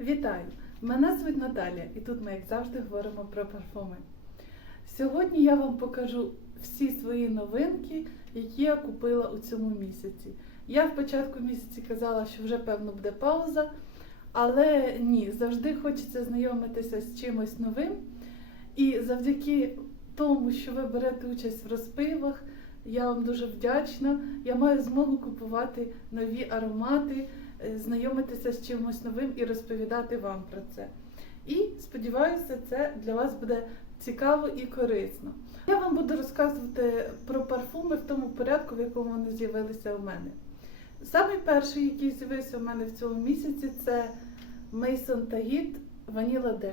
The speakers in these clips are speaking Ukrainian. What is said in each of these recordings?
Вітаю! Мене звуть Наталія, і тут ми, як завжди, говоримо про парфуми. Сьогодні я вам покажу всі свої новинки, які я купила у цьому місяці. Я в початку місяці казала, що вже певно буде пауза, але ні, завжди хочеться знайомитися з чимось новим. І завдяки тому, що ви берете участь в розпивах, я вам дуже вдячна. Я маю змогу купувати нові аромати, знайомитися з чимось новим і розповідати вам про це. І сподіваюся, це для вас буде цікаво і корисно. Я вам буду розказувати про парфуми в тому порядку, в якому вони з'явилися у мене. Самий перший, який з'явився у мене в цьому місяці, це Mason Tagit Vanilla D.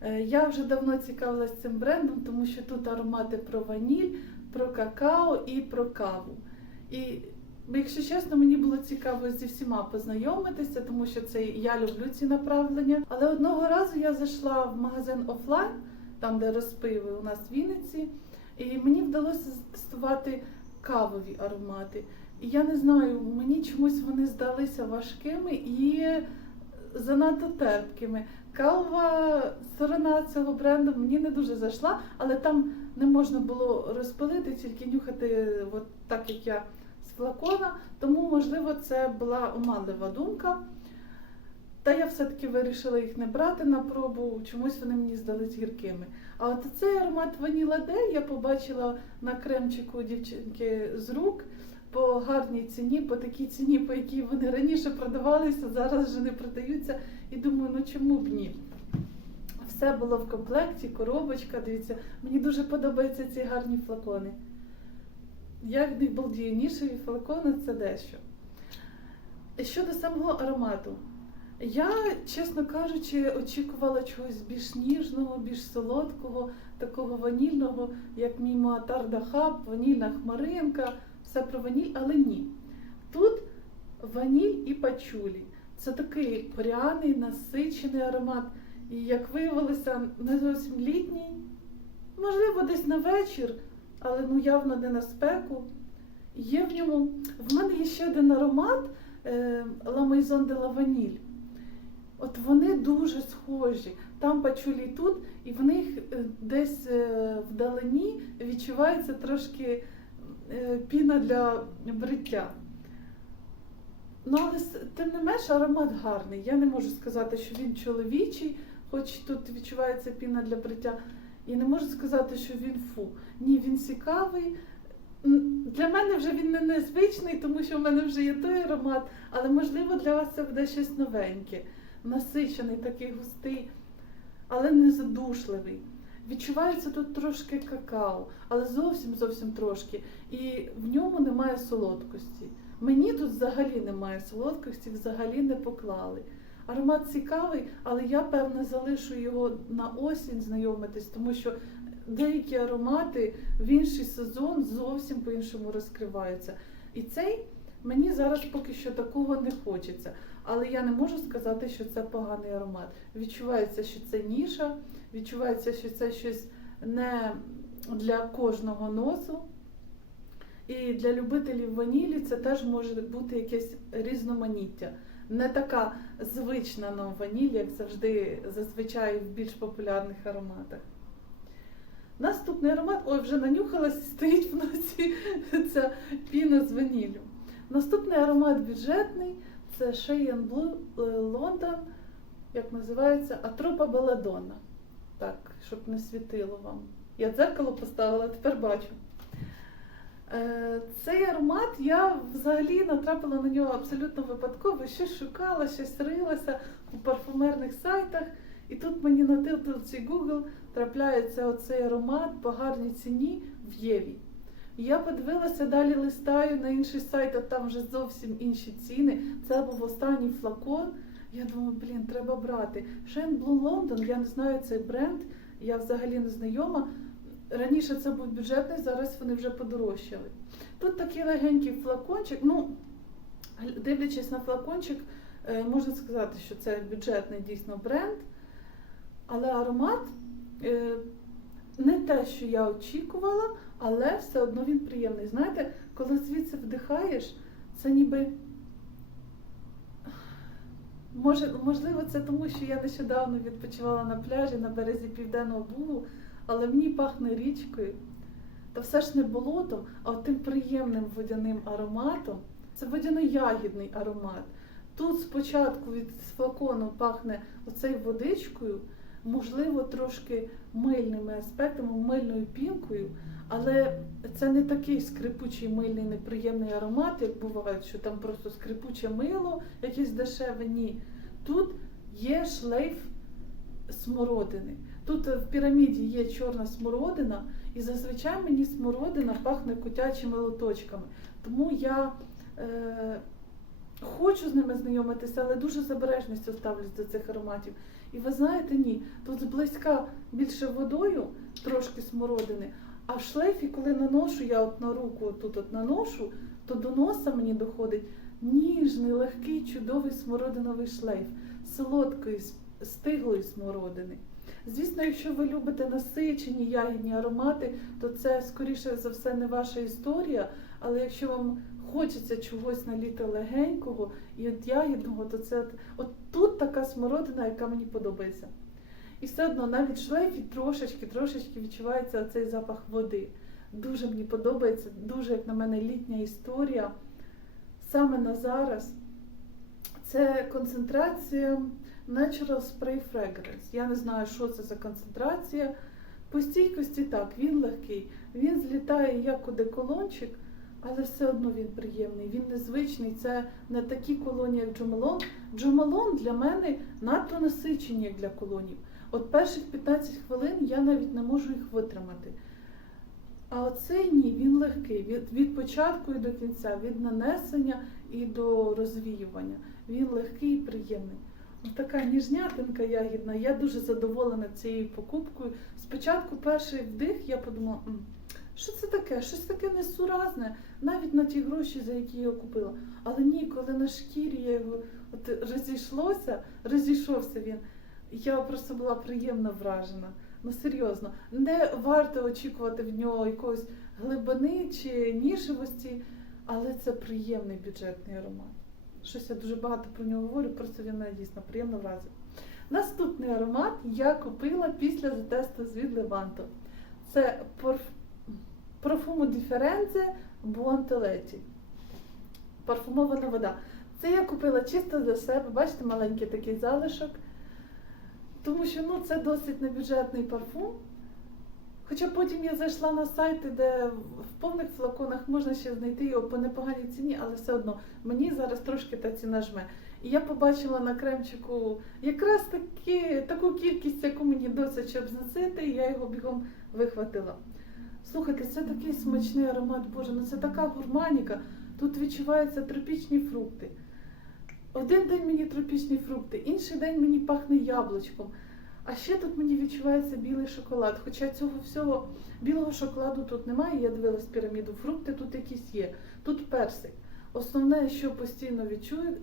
Е, Я вже давно цікавилася цим брендом, тому що тут аромати про ваніль, про какао і про каву. І якщо чесно, мені було цікаво зі всіма познайомитися, тому що це я люблю ці направлення. Але одного разу я зайшла в магазин офлайн, там де розпиви у нас в Вінниці, і мені вдалося тестувати кавові аромати. І я не знаю, мені чомусь вони здалися важкими і занадто терпкими. Кавова сторона цього бренду мені не дуже зайшла, але там не можна було розпилити, тільки нюхати, от так як я флакона. Тому, можливо, це була оманлива думка. Та я все-таки вирішила їх не брати на пробу, чомусь вони мені здались гіркими. А от цей аромат Ваніла Де я побачила на кремчику дівчинки з рук по гарній ціні, по такій ціні, по якій вони раніше продавалися, зараз вже не продаються. І думаю, ну чому б ні? Все було в комплекті, коробочка, дивіться, мені дуже подобаються ці гарні флакони. Як не балдію, нішеві флакони це дещо. Щодо самого аромату, я, чесно кажучи, очікувала чогось більш ніжного, більш солодкого, такого ванільного, як мій Муатар Дахаб, ванільна хмаринка, все про ваніль, але ні. Тут ваніль і пачулі. Це такий пряний, насичений аромат. І як виявилося, не зовсім літній, можливо, десь на вечір, але ну явно не на спеку. Є в ньому. В мене є ще один аромат е, La Maison de la Vanille. От вони дуже схожі. Там пачулі тут, і в них е, десь е, вдалині відчувається трошки піна для бриття. Ну, але тим не менш аромат гарний. Я не можу сказати, що він чоловічий, хоч тут відчувається піна для бриття. І не можу сказати, що він фу. Ні, він цікавий. Для мене вже він не незвичний, тому що в мене вже є той аромат, але можливо для вас це буде щось новеньке, насичений, такий густий, але не задушливий. Відчувається тут трошки какао, але зовсім зовсім трошки. І в ньому немає солодкості. Мені тут взагалі немає солодкості, взагалі не поклали. Аромат цікавий, але я певне залишу його на осінь знайомитись, тому що деякі аромати в інший сезон зовсім по-іншому розкриваються. І цей мені зараз поки що такого не хочеться. Але я не можу сказати, що це поганий аромат. Відчувається, що це ніша, відчувається, що це щось не для кожного носу. І для любителів ванілі це теж може бути якесь різноманіття. Не така звична нам ваніль, як завжди зазвичай в більш популярних ароматах. Наступний аромат, ой, вже нанюхалась, стоїть в носі ця піна з ваніллю. Наступний аромат бюджетний це Cheyenne Blue е, London, як називається, Атропа Беладонна. Так, щоб не світило вам. Я дзеркало поставила, тепер бачу. Е, Цей аромат я взагалі натрапила на нього абсолютно випадково. Щось шукала, щось рилася у парфумерних сайтах. І тут мені на тилці Google трапляється оцей аромат по гарній ціні в Єві. Я подивилася, далі листаю на інший сайт, а там вже зовсім інші ціни. Це був останній флакон. Я думаю, блін, треба брати. Shane Blue London, я не знаю цей бренд, я взагалі не знайома. Раніше це був бюджетний, зараз вони вже подорожчали. Тут такий легенький флакончик. Ну, дивлячись на флакончик, е, можна сказати, що це бюджетний дійсно бренд, але аромат е, не те, що я очікувала, але все одно він приємний. Знаєте, коли звідси вдихаєш, це ніби Може, можливо, це тому, що я нещодавно відпочивала на пляжі на березі Південного Бугу, але мені пахне річкою. Та все ж не болотом, а тим приємним водяним ароматом. Це водяно-ягідний аромат. Тут спочатку від флакону пахне оцей водичкою, можливо, трошки мильними аспектами, мильною пінкою, але це не такий скрипучий мильний неприємний аромат, як буває, що там просто скрипуче мило, якесь дешеве. Ні. Тут є шлейф смородини. Тут в піраміді є чорна смородина, і зазвичай мені смородина пахне котячими лоточками. Тому я е, хочу з ними знайомитися, але дуже з обережністю ставлюсь до цих ароматів. І ви знаєте, ні, тут зблизька більше водою, трошки смородини, а в шлейфі, коли наношу, я от на руку тут от наношу, то до носа мені доходить ніжний, легкий, чудовий смородиновий шлейф, солодкої, стиглої смородини. Звісно, якщо ви любите насичені ягідні аромати, то це скоріше за все не ваша історія. Але якщо вам хочеться чогось на літо легенького і от ягідного, то це от, от тут така смородина, яка мені подобається. І все одно навіть шлейфі трошечки, трошечки відчувається цей запах води. Дуже мені подобається, дуже, як на мене, літня історія. Саме на зараз це концентрація Natural Spray Fragrance. Я не знаю, що це за концентрація. По стійкості так, він легкий. Він злітає як одеколончик, але все одно він приємний, він незвичний. Це не такі колонії, як Джомалон. Джомалон для мене надто насичені, як для колонів. От перших 15 хвилин я навіть не можу їх витримати. А оцей ні, він легкий. Від, від початку і до кінця, від нанесення і до розвіювання. Він легкий і приємний. Ось Така ніжнятинка ягідна. Я дуже задоволена цією покупкою. Спочатку перший вдих я подумала, «М, що це таке? Щось таке несуразне, навіть на ті гроші, за які я купила. Але ні, коли на шкірі я його от розійшлося, розійшовся він. Я просто була приємно вражена. Ну серйозно, не варто очікувати в нього якоїсь глибини чи нішевості, але це приємний бюджетний аромат. Щось я дуже багато про нього говорю, просто він мене дійсно приємно вразив. Наступний аромат я купила після затесту від Леванто. Це Profumo Differenze Buontelletti. Парфумована вода. Це я купила чисто для себе. Бачите, маленький такий залишок. Тому що ну, це досить небюджетний парфум. Хоча потім я зайшла на сайти, де в повних флаконах можна ще знайти його по непоганій ціні, але все одно мені зараз трошки та ціна жме. І я побачила на кремчику якраз таки, таку кількість, яку мені досить, щоб зносити, і я його бігом вихватила. Слухайте, це такий смачний аромат, Боже, ну це така гурманіка. Тут відчуваються тропічні фрукти. Один день мені тропічні фрукти, інший день мені пахне яблучком. А ще тут мені відчувається білий шоколад. Хоча цього всього білого шоколаду тут немає, я дивилась піраміду. Фрукти тут якісь є. Тут персик. Основне, що постійно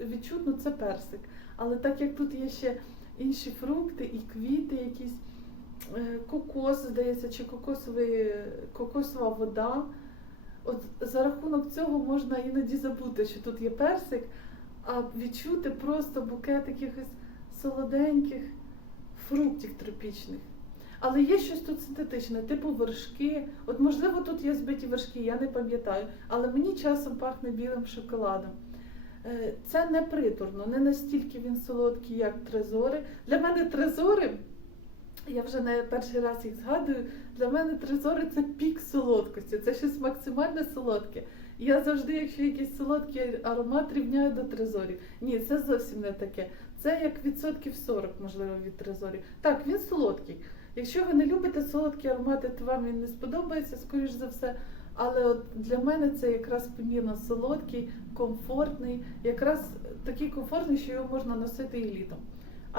відчутно, це персик. Але так як тут є ще інші фрукти і квіти, якісь кокос, здається, чи кокосовий, кокосова вода. От за рахунок цього можна іноді забути, що тут є персик, а відчути просто букет якихось солоденьких фруктів тропічних. Але є щось тут синтетичне, типу вершки. От можливо тут є збиті вершки, я не пам'ятаю. Але мені часом пахне білим шоколадом. Е, Це не приторно, не настільки він солодкий, як трезори. Для мене трезори, я вже не перший раз їх згадую, для мене трезори це пік солодкості, це щось максимально солодке. Я завжди, якщо якийсь солодкий аромат, рівняю до трезорів. Ні, це зовсім не таке. Це як відсотків 40, можливо, від трезорів. Так, він солодкий. Якщо ви не любите солодкі аромати, то вам він не сподобається, скоріш за все. Але от для мене це якраз помірно солодкий, комфортний, якраз такий комфортний, що його можна носити і літом.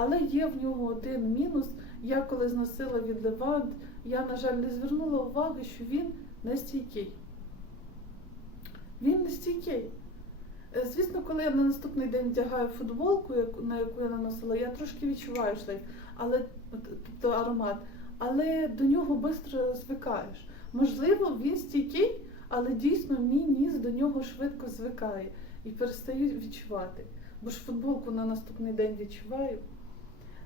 Але є в нього один мінус. Я коли зносила від Левант, я, на жаль, не звернула уваги, що він не стійкий. Він не стійкий. Е, Звісно, коли я на наступний день вдягаю футболку, на яку я наносила, я трошки відчуваю шлейф, але тобто аромат, але до нього швидко звикаєш. Можливо, він стійкий, але дійсно мій ніс до нього швидко звикає і перестаю відчувати. бо ж футболку на наступний день відчуваю.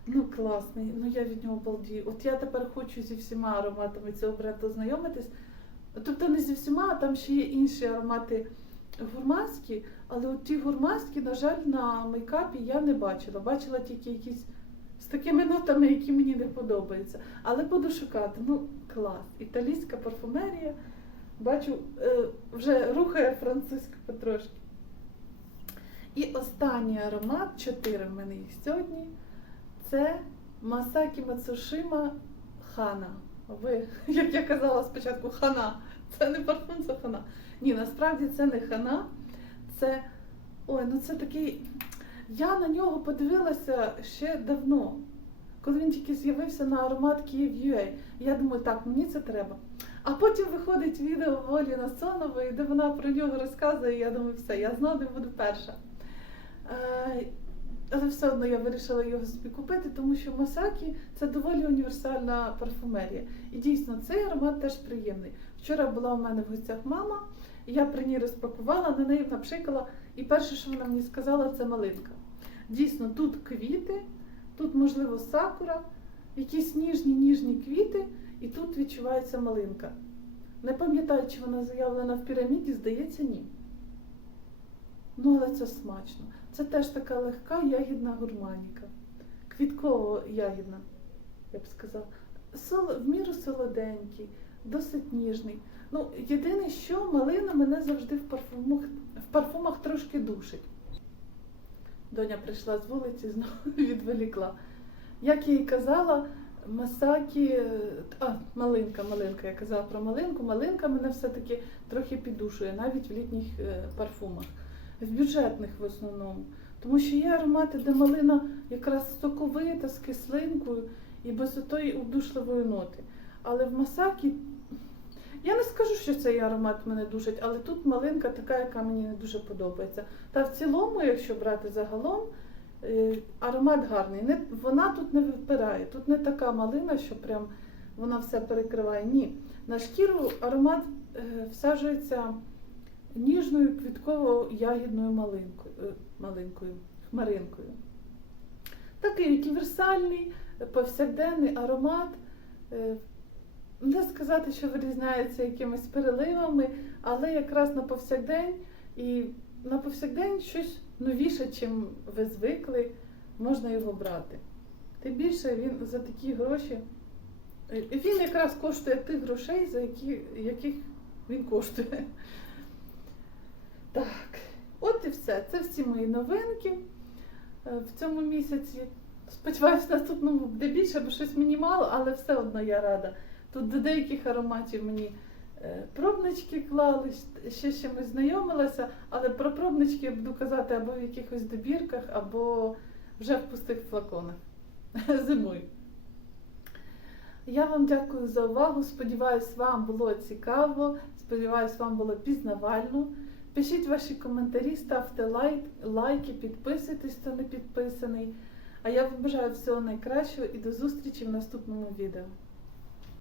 Ну, класний, ну я від нього балдію. От я тепер хочу зі всіма ароматами цього бренду знайомитись. Тобто не зі всіма, а там ще є інші аромати гурманські, але от ті гурманські, на жаль, на мейкапі я не бачила. Бачила тільки якісь з такими нотами, які мені не подобаються. Але буду шукати. Ну, клас. Італійська парфумерія. Бачу, е, вже рухає французьку потрошки. І останній аромат, чотири в мене їх сьогодні. Це Масакі Мацушима Хана. Ви, як я казала спочатку, хана. Це не парфум, це хана. Ні, насправді це не хана. Це. Ой, ну це такий. Я на нього подивилася ще давно, коли він тільки з'явився на аромат Київ.ua. Я думаю, так, мені це треба. А потім виходить відео Волі Насонової, де вона про нього розказує, і я думаю, все, я знову буду перша. Але все одно я вирішила його собі купити, тому що Масакі це доволі універсальна парфумерія. І дійсно цей аромат теж приємний. Вчора була у мене в гостях мама, і я при ній розпакувала, на неї напшикала, і перше, що вона мені сказала, це малинка. Дійсно, тут квіти, тут, можливо, сакура, якісь ніжні ніжні квіти, і тут відчувається малинка. Не пам'ятаю, чи вона заявлена в піраміді, здається, ні. Ну, але це смачно. Це теж така легка ягідна гурманіка. Квітково-ягідна, я б сказала. Сол, в міру солоденький, досить ніжний. Ну, єдине, що малина мене завжди в парфумах, в парфумах трошки душить. Доня прийшла з вулиці, знову відволікла. Як я їй казала, Масакі, а, малинка, малинка, я казала про малинку. Малинка мене все-таки трохи піддушує, навіть в літніх е, парфумах в бюджетних в основному. Тому що є аромати, де малина якраз соковита, з кислинкою і без отої удушливої ноти. Але в Масакі, я не скажу, що цей аромат мене душить, але тут малинка така, яка мені не дуже подобається. Та в цілому, якщо брати загалом, е, аромат гарний. Не, вона тут не випирає, тут не така малина, що прям вона все перекриває. Ні. На шкіру аромат е, всаджується ніжною квітково-ягідною малинкою, е, малинкою, хмаринкою. Такий універсальний, повсякденний аромат. Е, Не сказати, що вирізняється якимись переливами, але якраз на повсякдень і на повсякдень щось новіше, чим ви звикли, можна його брати. Тим більше він за такі гроші. е, Він якраз коштує тих грошей, за які, яких він коштує. Так, от і все. Це всі мої новинки е, в цьому місяці. Сподіваюсь, в наступному буде більше, бо щось мені мало, але все одно я рада. Тут до деяких ароматів мені е, пробнички клали, ще чимось знайомилася, але про пробнички я буду казати або в якихось добірках, або вже в пустих флаконах зимою. Я вам дякую за увагу. Сподіваюсь, вам було цікаво. Сподіваюсь, вам було пізнавально. Пишіть ваші коментарі, ставте лайк, лайки, підписуйтесь, хто не підписаний. А я вам бажаю всього найкращого і до зустрічі в наступному відео.